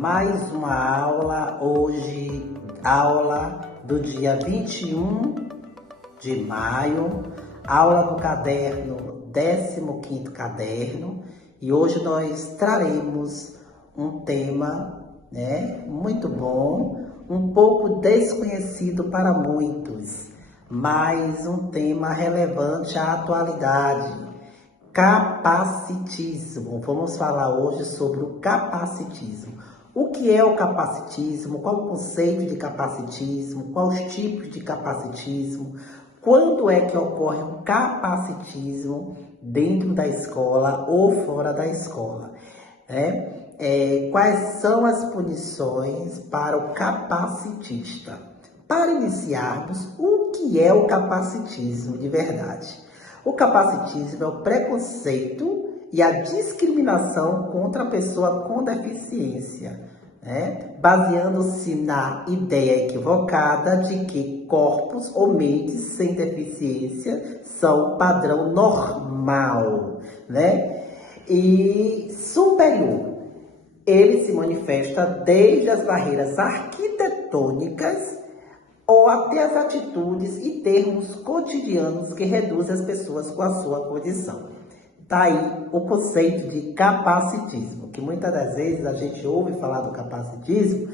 mais uma aula, hoje aula do dia 21 de maio, aula do caderno, 15º caderno, e hoje nós traremos um tema, muito bom, um pouco desconhecido para muitos, mas um tema relevante à atualidade. Capacitismo. Vamos falar hoje sobre o capacitismo. O que é o capacitismo? Qual o conceito de capacitismo? Quais os tipos de capacitismo? Quando é que ocorre o capacitismo dentro da escola ou fora da escola? Quais são as punições para o capacitista? Para iniciarmos, o que é o capacitismo de verdade? O capacitismo é o preconceito e a discriminação contra a pessoa com deficiência, baseando-se na ideia equivocada de que corpos ou mentes sem deficiência são o padrão normal, e superior. Ele se manifesta desde as barreiras arquitetônicas ou até as atitudes e termos cotidianos que reduzem as pessoas com a sua condição. Daí o conceito de capacitismo, que muitas das vezes a gente ouve falar do capacitismo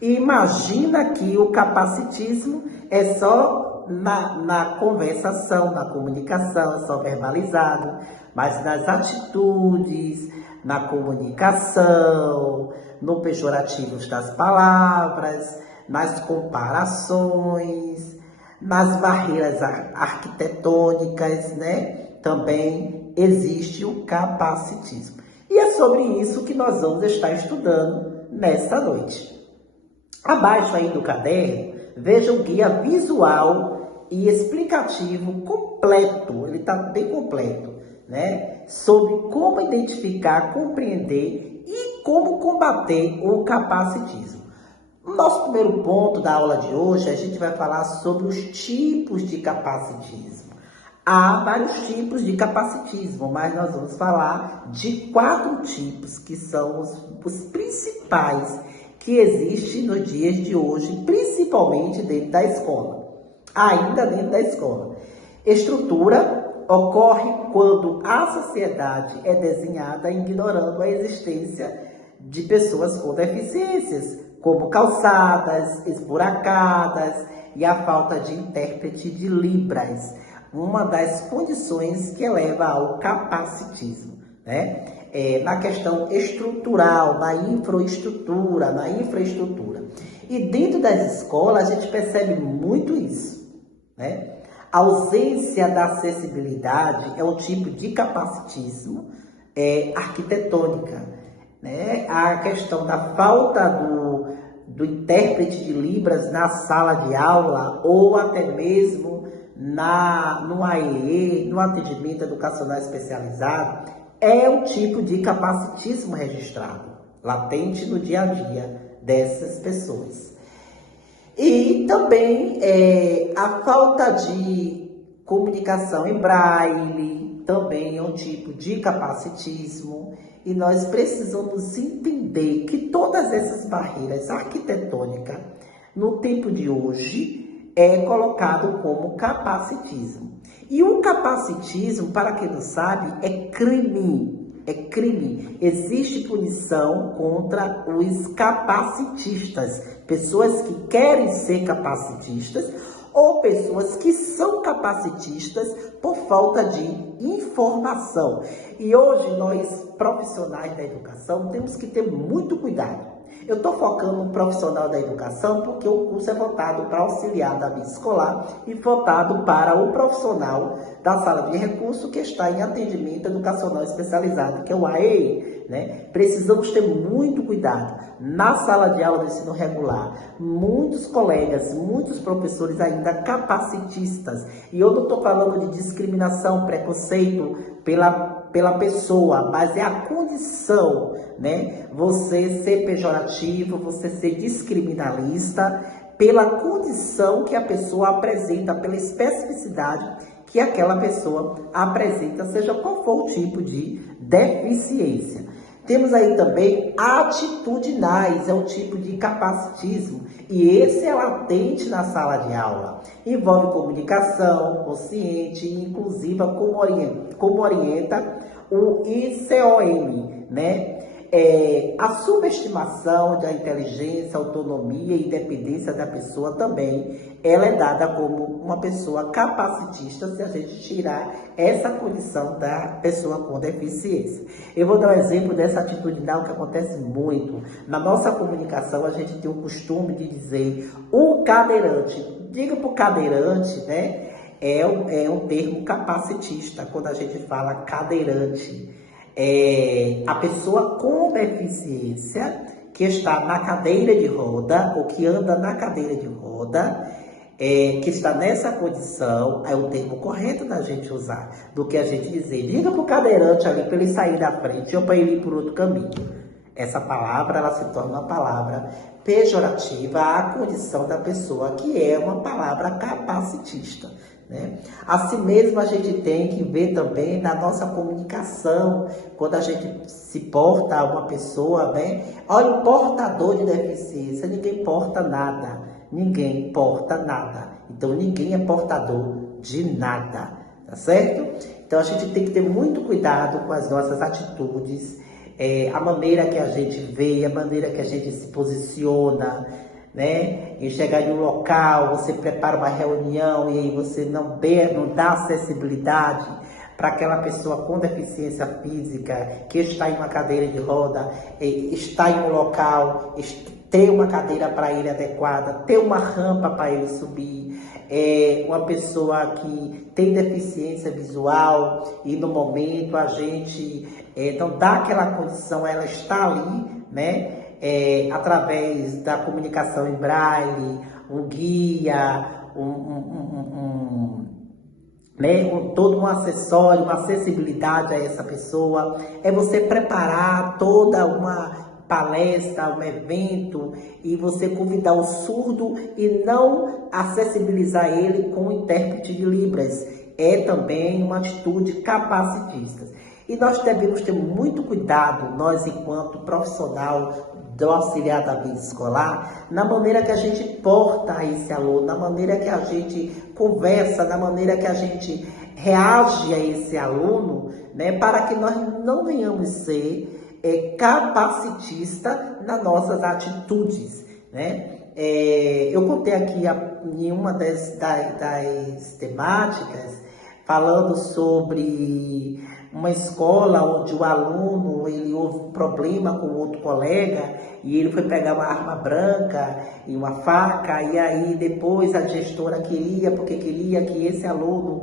e imagina que o capacitismo é só na conversação, na comunicação, é só verbalizado, mas nas atitudes, na comunicação, no pejorativo das palavras, nas comparações, nas barreiras arquitetônicas, também existe o capacitismo. E é sobre isso que nós vamos estar estudando nesta noite. Abaixo aí do caderno, veja o guia visual e explicativo completo, ele está bem completo, sobre como identificar, compreender e como combater o capacitismo. No nosso primeiro ponto da aula de hoje, a gente vai falar sobre os tipos de capacitismo. Há vários tipos de capacitismo, mas nós vamos falar de 4 tipos que são os principais que existem nos dias de hoje, principalmente dentro da escola. Ainda dentro da escola. Estrutura ocorre quando a sociedade é desenhada ignorando a existência de pessoas com deficiências, como calçadas, esburacadas e a falta de intérprete de Libras, uma das condições que leva ao capacitismo, na questão estrutural, na infraestrutura. E dentro das escolas a gente percebe muito isso, A ausência da acessibilidade é um tipo de capacitismo arquitetônica, A questão da falta do intérprete de Libras na sala de aula ou até mesmo no AEE, no atendimento educacional especializado, é um tipo de capacitismo registrado, latente no dia a dia dessas pessoas. E também a falta de comunicação em braille também é um tipo de capacitismo. E nós precisamos entender que todas essas barreiras arquitetônicas, no tempo de hoje, é colocado como capacitismo. E o capacitismo, para quem não sabe, é crime. É crime. Existe punição contra os capacitistas, pessoas que querem ser capacitistas ou pessoas que são capacitistas por falta de informação. E hoje nós, profissionais da educação, temos que ter muito cuidado. Eu estou focando no profissional da educação porque o curso é voltado para auxiliar da vida escolar e voltado para o profissional da sala de recurso que está em atendimento educacional especializado, que é o AEI. Precisamos ter muito cuidado. Na sala de aula do ensino regular, muitos colegas, muitos professores ainda capacitistas, e eu não estou falando de discriminação, preconceito pela pessoa, mas é a condição, Você ser pejorativo, você ser discriminalista, pela condição que a pessoa apresenta, pela especificidade que aquela pessoa apresenta, seja qual for o tipo de deficiência. Temos aí também atitudinais, é um tipo de capacitismo, e esse é latente na sala de aula. Envolve comunicação consciente e inclusiva, como orienta o ICOM, né? A subestimação da inteligência, autonomia e independência da pessoa também, ela é dada como uma pessoa capacitista se a gente tirar essa condição da pessoa com deficiência. Eu vou dar um exemplo dessa atitudinal que acontece muito. Na nossa comunicação, a gente tem o costume de dizer o cadeirante. Diga para o cadeirante, né? É um termo capacitista, quando a gente fala cadeirante. A pessoa com deficiência que está na cadeira de roda ou que anda na cadeira de roda, que está nessa condição, é o termo correto da gente usar, do que a gente dizer, liga para o cadeirante ali para ele sair da frente ou para ele ir por outro caminho. Essa palavra, ela se torna uma palavra pejorativa à condição da pessoa, que é uma palavra capacitista, né? Assim mesmo, a gente tem que ver também na nossa comunicação, quando a gente se porta a uma pessoa, né? Olha, o portador de deficiência, ninguém porta nada, ninguém porta nada. Então, ninguém é portador de nada, tá certo? Então, a gente tem que ter muito cuidado com as nossas atitudes, a maneira que a gente vê, a maneira que a gente se posiciona, né? Em chegar em um local, você prepara uma reunião e aí você não dá acessibilidade para aquela pessoa com deficiência física que está em uma cadeira de roda, está em um local, ter uma cadeira para ele adequada, ter uma rampa para ele subir, uma pessoa que tem deficiência visual e no momento a gente não dá aquela condição, ela está ali, né? Através da comunicação em braille, um guia, todo um acessório, uma acessibilidade a essa pessoa. É você preparar toda uma palestra, um evento, e você convidar o surdo e não acessibilizar ele com o intérprete de Libras. É também uma atitude capacitista. E nós devemos ter muito cuidado, nós enquanto profissional do auxiliar da vida escolar, na maneira que a gente porta a esse aluno, na maneira que a gente conversa, na maneira que a gente reage a esse aluno, né, para que nós não venhamos ser capacitistas nas nossas atitudes, né? Eu contei aqui em uma das temáticas, falando sobre uma escola onde o aluno houve um problema com outro colega e ele foi pegar uma arma branca e uma faca, e aí depois a gestora queria que esse aluno,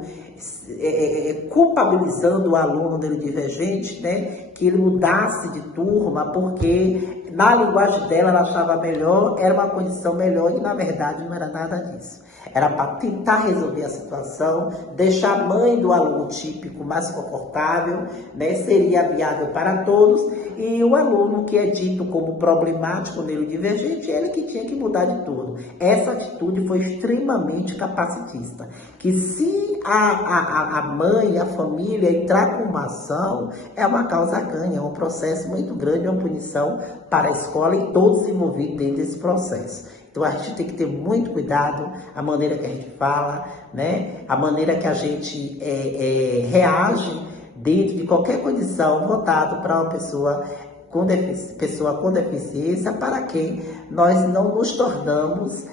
culpabilizando o aluno neurodivergente, né, que ele mudasse de turma, porque na linguagem dela ela achava melhor, era uma condição melhor, e na verdade não era nada disso. Era para tentar resolver a situação, deixar a mãe do aluno típico mais confortável, né? Seria viável para todos, e o aluno que é dito como problemático, neurodivergente, ele que tinha que mudar de tudo. Essa atitude foi extremamente capacitista, que se a mãe, a família entrar com uma ação, é uma causa ganha, é um processo muito grande, uma punição para a escola e todos envolvidos dentro desse processo. Então a gente tem que ter muito cuidado, a maneira que a gente fala, né? A maneira que a gente reage dentro de qualquer condição voltado para uma pessoa com deficiência, para que nós não nos tornamos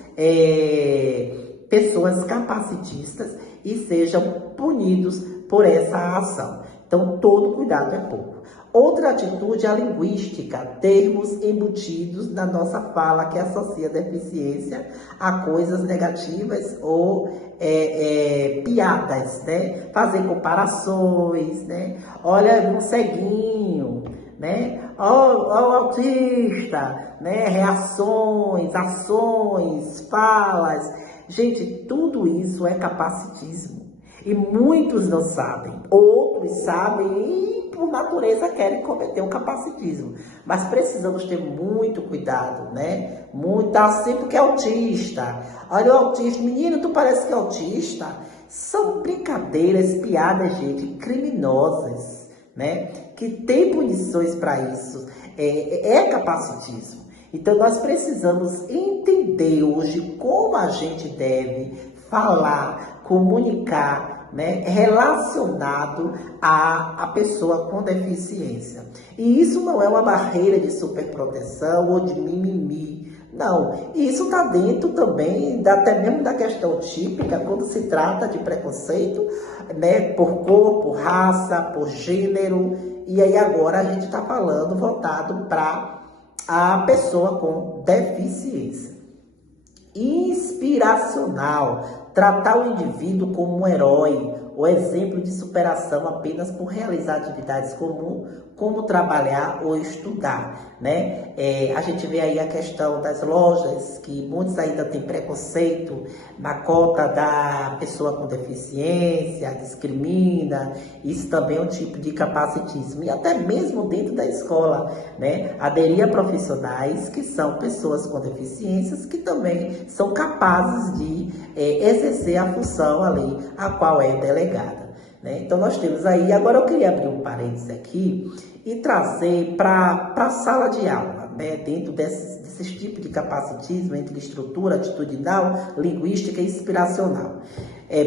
pessoas capacitistas e sejam punidos por essa ação. Então todo cuidado é pouco. Outra atitude é a linguística, termos embutidos na nossa fala que associa deficiência a coisas negativas ou piadas, né? Fazer comparações, né? Olha um ceguinho, né? Ó o autista, né? Reações, ações, falas. Gente, tudo isso é capacitismo. E muitos não sabem, outros sabem e por natureza querem cometer o capacitismo. Mas precisamos ter muito cuidado, né? Muito, assim porque é autista. Olha o autista, menino, tu parece que é autista. São brincadeiras, piadas, gente, criminosas, né? que tem punições para isso, é capacitismo. Então, nós precisamos entender hoje como a gente deve falar, comunicar, né, relacionado à pessoa com deficiência. E isso não é uma barreira de superproteção ou de mimimi. Não, isso está dentro também, até mesmo da questão típica, quando se trata de preconceito, né, por cor, por raça, por gênero. E aí agora a gente está falando voltado para a pessoa com deficiência. Inspiracional, tratar o indivíduo como um herói, o exemplo de superação apenas por realizar atividades comuns, como trabalhar ou estudar, né? A gente vê aí a questão das lojas, que muitos ainda têm preconceito na cota da pessoa com deficiência, discrimina, isso também é um tipo de capacitismo, e até mesmo dentro da escola, né? Aderir a profissionais que são pessoas com deficiências, que também são capazes de exercer a função ali, a qual é delegada. Né? Então nós temos aí, agora eu queria abrir um parênteses aqui e trazer para a sala de aula, né? Dentro desses tipos de capacitismo entre estrutura atitudinal, linguística e inspiracional.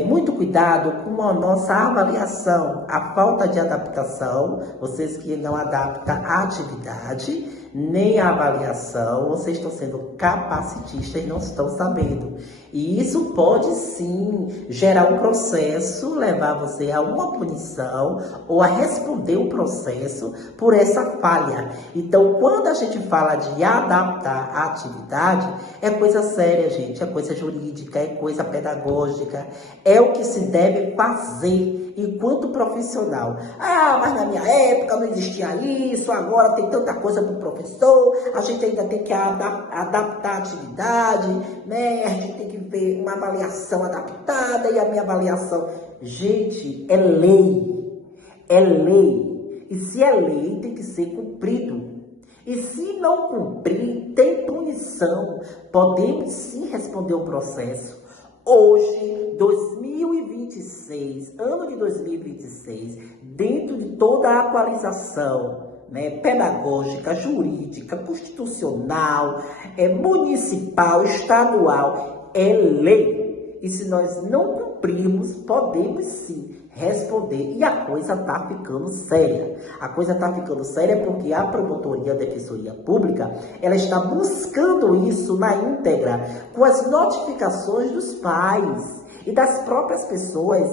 Muito cuidado com a nossa avaliação, a falta de adaptação, vocês que não adaptam a atividade, nem a avaliação, vocês estão sendo capacitistas e não estão sabendo. E isso pode sim gerar um processo, levar você a uma punição ou a responder um processo por essa falha. Então, quando a gente fala de adaptar a atividade, é coisa séria, gente, é coisa jurídica, é coisa pedagógica, é o que se deve fazer enquanto profissional. Ah, mas na minha época não existia isso, agora tem tanta coisa para o professor, a gente ainda tem que adaptar a atividade, né? A gente tem que ver uma avaliação adaptada e a minha avaliação. Gente, é lei. É lei. E se é lei, tem que ser cumprido. E se não cumprir, tem punição. Podemos sim responder o processo. Hoje, 2026, ano de 2026, dentro de toda a atualização, né, pedagógica, jurídica, constitucional, municipal, estadual, é lei. E se nós não cumprirmos, podemos sim responder. E a coisa está ficando séria. A coisa está ficando séria porque a Promotoria da Defensoria Pública, ela está buscando isso na íntegra, com as notificações dos pais e das próprias pessoas,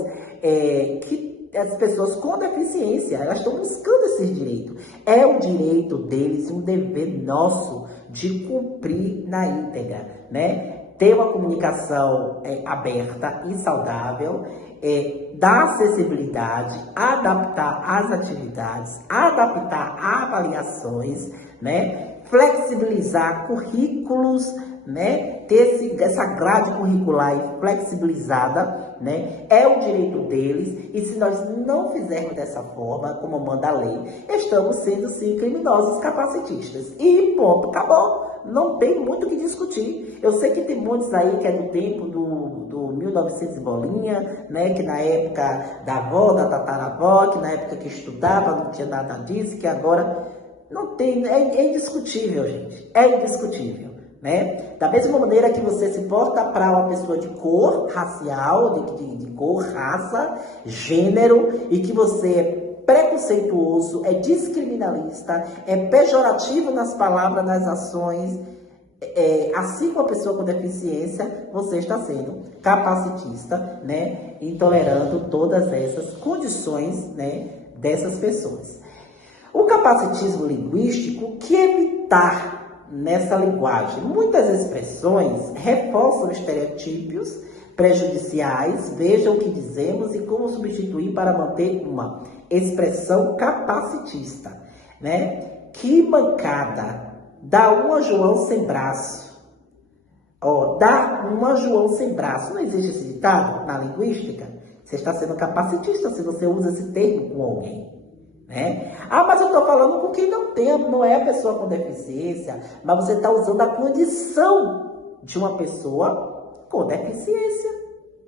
as pessoas com deficiência, elas estão buscando esse direito. É um direito deles, um dever nosso de cumprir na íntegra, né? Ter uma comunicação aberta e saudável, dar acessibilidade, adaptar as atividades, adaptar avaliações, né? Flexibilizar currículos, né? Ter essa grade curricular flexibilizada, né? É o direito deles, e se nós não fizermos dessa forma, como manda a lei, estamos sendo sim criminosos capacitistas. E ponto, acabou. Não tem muito o que discutir. Eu sei que tem muitos aí que é do tempo do 1900 e bolinha, né? Que na época da avó, da tataravó, que na época que estudava não tinha nada disso, que agora não tem. É indiscutível, gente. É indiscutível. Né? Da mesma maneira que você se porta para uma pessoa de cor racial, de cor, raça, gênero, e que você é preconceituoso, é discriminalista, é pejorativo nas palavras, nas ações, assim como a pessoa com deficiência, você está sendo capacitista, né? Intolerando todas essas condições, né, dessas pessoas. O capacitismo linguístico, que evitar nessa linguagem? Muitas expressões reforçam estereótipos prejudiciais, vejam o que dizemos e como substituir para manter uma expressão capacitista, né? Que mancada, dá uma João sem braço. Dá uma João sem braço. Não existe esse ditado na linguística? Você está sendo capacitista se você usa esse termo com alguém. Né? Ah, mas eu estou falando com quem não tem, não é a pessoa com deficiência, mas você está usando a condição de uma pessoa com deficiência,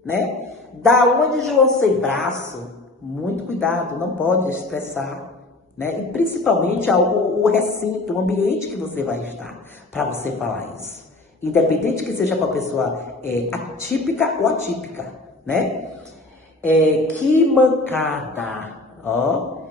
né? Da onde João sem braço, muito cuidado, não pode expressar né? E principalmente o recinto, o ambiente que você vai estar para você falar isso. Independente que seja para pessoa atípica ou atípica, né? Que mancada, ó.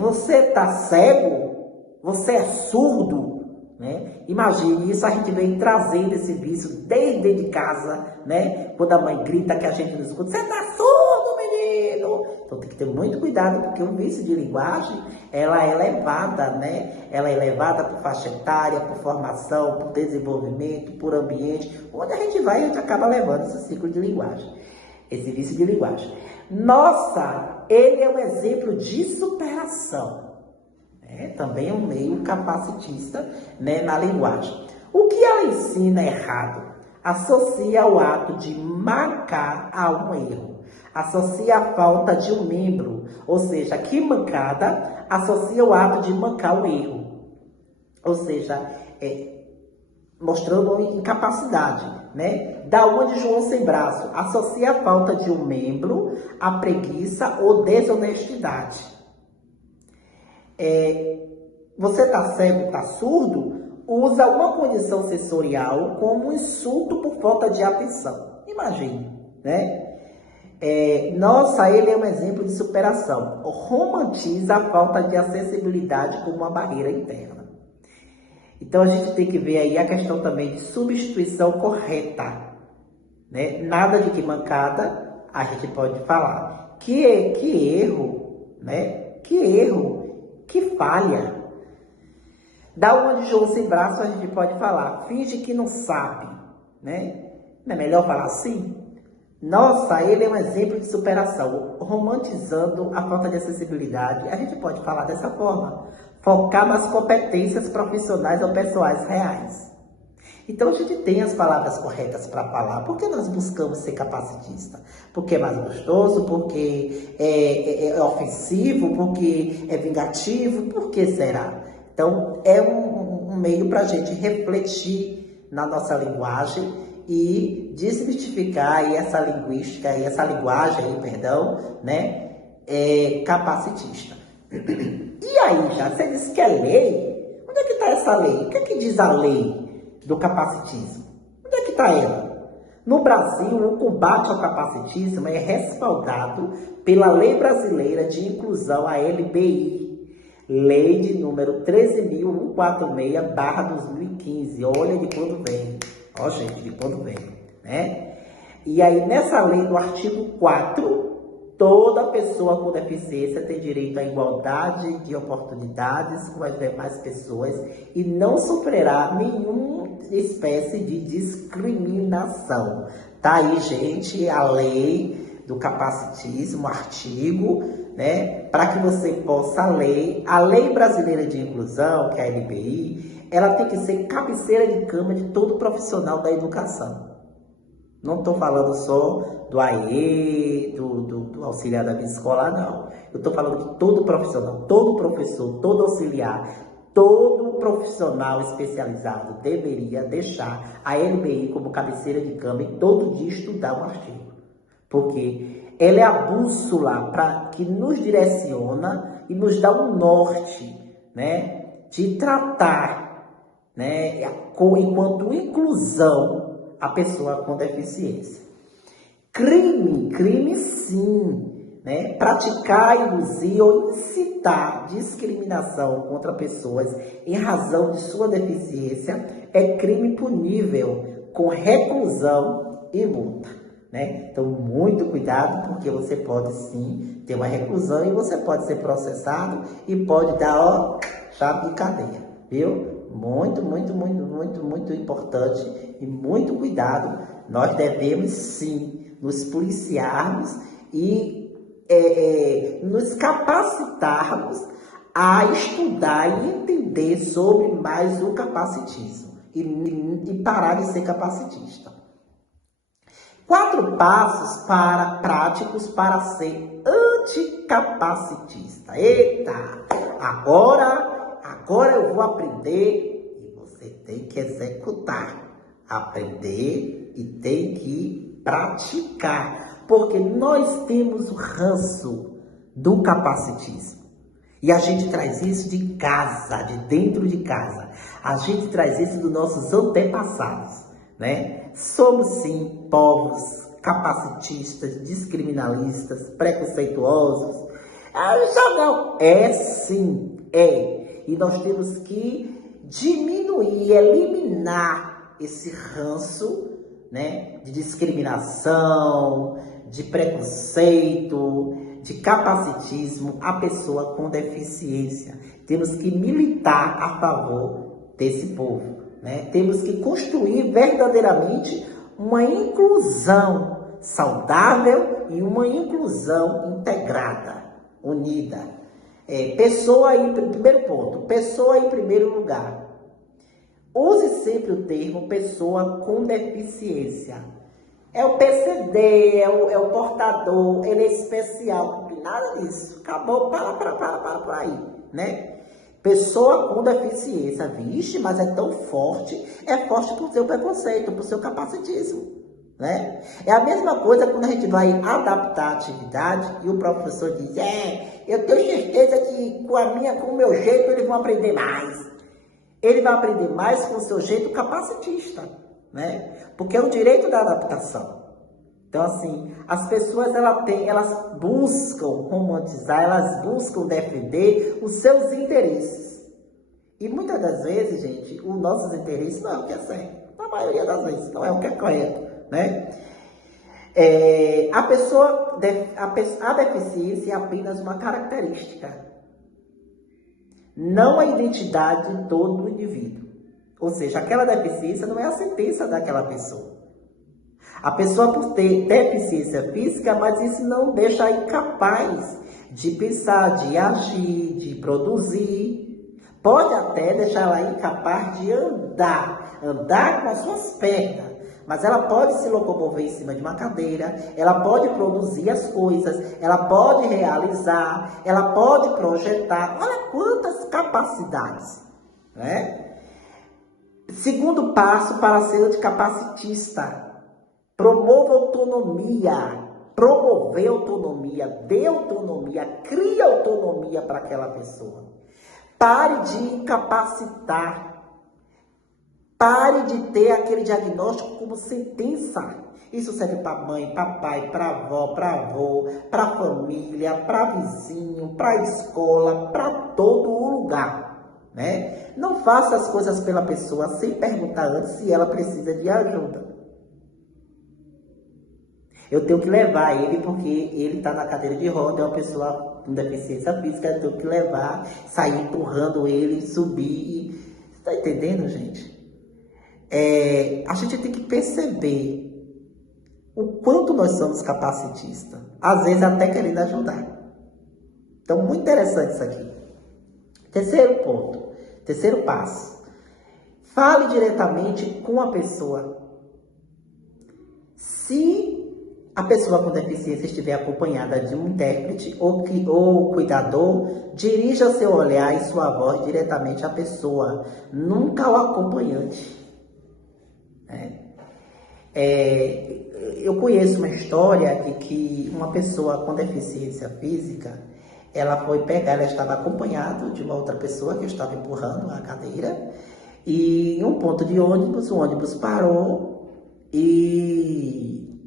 Você tá cego? Você é surdo? Né? Imagine isso, a gente vem trazendo esse vício desde dentro de casa, né? Quando a mãe grita que a gente não escuta, você tá surdo, menino? Então tem que ter muito cuidado, porque o vício de linguagem, ela é levada, né? Ela é levada por faixa etária, por formação, por desenvolvimento, por ambiente. Onde a gente vai, a gente acaba levando esse ciclo de linguagem, esse vício de linguagem. Nossa, ele é um exemplo de superação. Também é um meio capacitista, né, na linguagem. O que ela ensina errado? Associa o ato de mancar a um erro. Associa a falta de um membro. Ou seja, que mancada associa o ato de mancar o erro. Ou seja, mostrando incapacidade, né? Da onde João sem braço associa a falta de um membro à preguiça ou desonestidade. Você está cego, está surdo, usa uma condição sensorial como um insulto por falta de atenção. Imagine, né? Nossa, ele é um exemplo de superação. Romantiza a falta de acessibilidade como uma barreira interna. Então a gente tem que ver aí a questão também de substituição correta, né? Nada de que mancada a gente pode falar. Que erro, né? Que erro. Que falha. Da onde João sem braço a gente pode falar, finge que não sabe, né? Não é melhor falar assim? Nossa, ele é um exemplo de superação, romantizando a falta de acessibilidade. A gente pode falar dessa forma, focar nas competências profissionais ou pessoais reais. Então a gente tem as palavras corretas para falar. Por que nós buscamos ser capacitista? Porque é mais gostoso, porque é ofensivo, porque é vingativo, por que será? Então é um meio para a gente refletir na nossa linguagem e desmistificar aí essa linguística, aí essa linguagem, aí, perdão, né, capacitista. E aí, já, você disse que é lei? Onde é que está essa lei? O que é que diz a lei do capacitismo? Onde é que está ela? No Brasil, o combate ao capacitismo é respaldado pela Lei Brasileira de Inclusão, a LBI, Lei de número 13.146/2015. Olha de quando vem. Ó, gente, de quando vem, né? E aí, nessa lei, no artigo 4, toda pessoa com deficiência tem direito à igualdade de oportunidades com as demais pessoas e não sofrerá nenhuma espécie de discriminação. Tá aí, gente, a lei do capacitismo, artigo, né? Para que você possa ler. A Lei Brasileira de Inclusão, que é a LBI, ela tem que ser cabeceira de cama de todo profissional da educação. Não estou falando só do AE, do auxiliar da vida escolar, não. Eu estou falando de todo profissional, todo professor, todo auxiliar, todo profissional especializado deveria deixar a LBI como cabeceira de cama e todo dia estudar um artigo. Porque ela é a bússola que nos direciona e nos dá um norte, né, de tratar, né, enquanto inclusão, a pessoa com deficiência. Crime sim, né? Praticar, induzir ou incitar discriminação contra pessoas em razão de sua deficiência é crime punível com reclusão e multa, né? Então, muito cuidado, porque você pode sim ter uma reclusão e você pode ser processado e pode dar, chave de cadeia, viu? Muito importante e muito cuidado. Nós devemos sim nos policiarmos e nos capacitarmos a estudar e entender sobre mais o capacitismo e parar de ser capacitista. 4 passos práticos para ser anticapacitista. Eita! Agora eu vou aprender e você tem que executar. Aprender e tem que praticar. Porque nós temos o ranço do capacitismo. E a gente traz isso de casa, de dentro de casa. A gente traz isso dos nossos antepassados, né? Somos, sim, povos capacitistas, discriminalistas, preconceituosos. Ah, já não. É sim, é. E nós temos que diminuir, eliminar esse ranço, né, de discriminação, de preconceito, de capacitismo à pessoa com deficiência. Temos que militar a favor desse povo, né? Temos que construir verdadeiramente uma inclusão saudável e uma inclusão integrada, unida. Primeiro ponto, pessoa em primeiro lugar. Use sempre o termo pessoa com deficiência. É o PCD, é o portador, ele é especial. Não tem nada disso. Acabou, para por aí, né? Pessoa com deficiência. Vixe, mas é tão forte. É forte por seu preconceito, por seu capacitismo, né? É a mesma coisa quando a gente vai adaptar a atividade e o professor diz, eu tenho certeza que com o meu jeito eles vão aprender mais. Ele vai aprender mais com o seu jeito capacitista, né? Porque é o direito da adaptação. Então, assim, as pessoas elas buscam romantizar, elas buscam defender os seus interesses. E muitas das vezes, gente, os nossos interesses não é o que é certo. Na maioria das vezes, não é o que é correto, né? A deficiência é apenas uma característica, não a identidade de todo o indivíduo. Ou seja, aquela deficiência não é a sentença daquela pessoa. A pessoa por ter deficiência física, mas isso não deixa incapaz de pensar, de agir, de produzir. Pode até deixar ela incapaz de andar com as suas pernas. Mas ela pode se locomover em cima de uma cadeira, ela pode produzir as coisas, ela pode realizar, ela pode projetar. Olha quantas capacidades, né? Segundo passo para ser anticapacitista. Promova autonomia. Promover autonomia, dê autonomia, crie autonomia para aquela pessoa. Pare de incapacitar. Pare de ter aquele diagnóstico como sentença. Isso serve para mãe, para pai, para avó, para avô, para família, para vizinho, para escola, para todo lugar, né? Não faça as coisas pela pessoa sem perguntar antes se ela precisa de ajuda. Eu tenho que levar ele porque ele está na cadeira de roda, é uma pessoa com deficiência física, eu tenho que levar, sair empurrando ele, subir. Está entendendo, gente? A gente tem que perceber o quanto nós somos capacitistas, às vezes até querendo ajudar. Então, muito interessante isso aqui. Terceiro ponto, terceiro passo. Fale diretamente com a pessoa. Se a pessoa com deficiência estiver acompanhada de um intérprete ou cuidador, dirija seu olhar e sua voz diretamente à pessoa, nunca ao acompanhante. Eu conheço uma história de que uma pessoa com deficiência física, ela estava acompanhada de uma outra pessoa que estava empurrando a cadeira, e em um ponto de ônibus, o ônibus parou e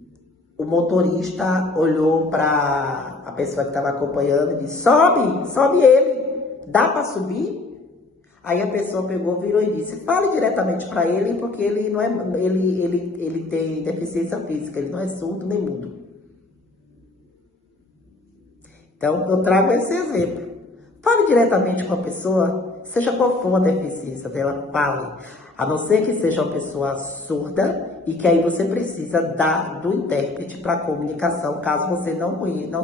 o motorista olhou para a pessoa que estava acompanhando e disse, sobe ele, dá para subir? Aí a pessoa pegou, virou e disse, fale diretamente para ele, porque ele não é, ele tem deficiência física, ele não é surdo nem mudo. Então, eu trago esse exemplo. Fale diretamente com a pessoa, seja qual for a deficiência dela, fale. A não ser que seja uma pessoa surda e que aí você precisa do intérprete para comunicação, caso você não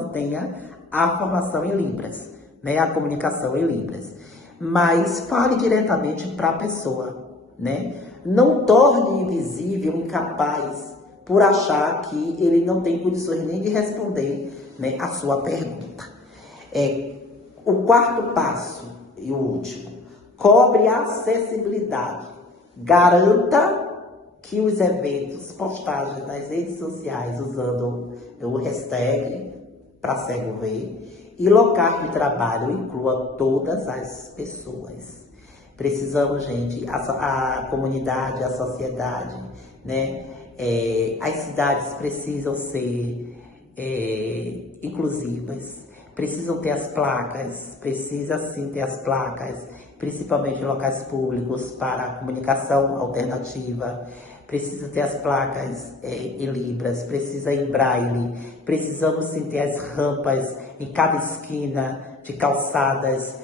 tenha a formação em Libras, né? A comunicação em Libras. Mas fale diretamente para a pessoa, né? Não torne invisível, incapaz, por achar que ele não tem condições nem de responder, né, a sua pergunta. O quarto passo e o último, cobre a acessibilidade. Garanta que os eventos, postagens nas redes sociais usando o hashtag para cego ver, e local de trabalho inclua todas as pessoas. Precisamos, gente, a comunidade, a sociedade, né? As cidades precisam ser inclusivas, precisam ter as placas, precisa sim ter as placas, principalmente em locais públicos para a comunicação alternativa, precisa ter as placas em libras, precisa em braille, precisamos sim ter as rampas em cada esquina de calçadas,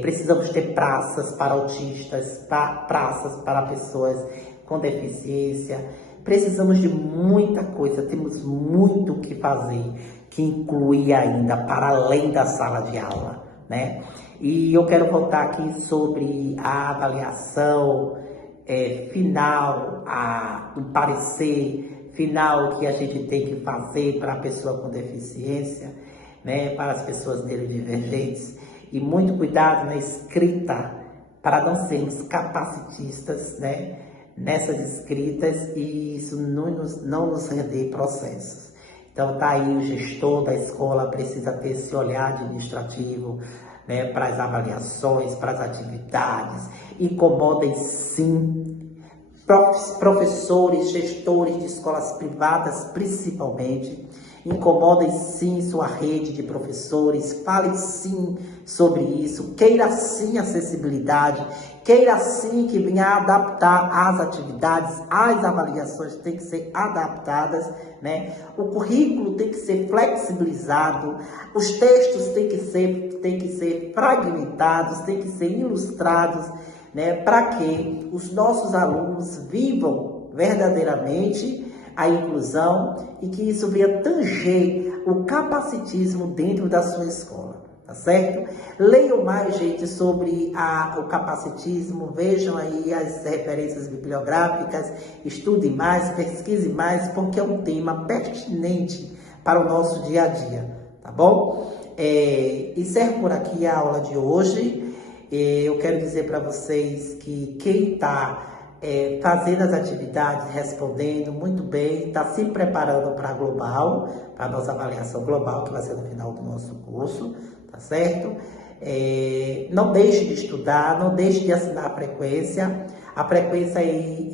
precisamos ter praças para autistas, praças para pessoas com deficiência. Precisamos de muita coisa, temos muito o que fazer, que inclui ainda para além da sala de aula, né? E eu quero voltar aqui sobre a avaliação final, o parecer final que a gente tem que fazer para a pessoa com deficiência, né? Para as pessoas neurodivergentes. E muito cuidado na escrita, para não sermos capacitistas, né? Nessas escritas e isso não nos render processos. Então tá aí, o gestor da escola precisa ter esse olhar administrativo, né, para as avaliações, para as atividades. Incomodem sim professores, gestores de escolas privadas principalmente. Incomodem sim sua rede de professores, fale sim sobre isso, queira sim acessibilidade, queira sim que venha adaptar as atividades, as avaliações têm que ser adaptadas, né? O currículo tem que ser flexibilizado, os textos têm que ser fragmentados, têm que ser ilustrados, né? Para que os nossos alunos vivam verdadeiramente a inclusão e que isso venha tanger o capacitismo dentro da sua escola, tá certo? Leiam mais, gente, sobre o capacitismo, vejam aí as referências bibliográficas, estudem mais, pesquisem mais, porque é um tema pertinente para o nosso dia a dia, tá bom? Encerro por aqui a aula de hoje. Eu quero dizer para vocês que quem está fazendo as atividades, respondendo muito bem, está se preparando para a global, para a nossa avaliação global, que vai ser no final do nosso curso, tá certo? Não deixe de estudar, não deixe de assinar a frequência aí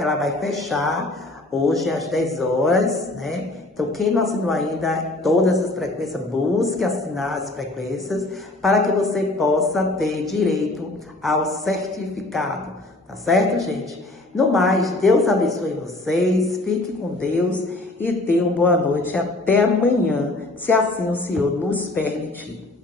ela vai fechar hoje às 10 horas, né? Então, quem não assinou ainda todas as frequências, busque assinar as frequências para que você possa ter direito ao certificado. Tá certo, gente? No mais, Deus abençoe vocês, fique com Deus e tenham boa noite. Até amanhã, se assim o Senhor nos permitir.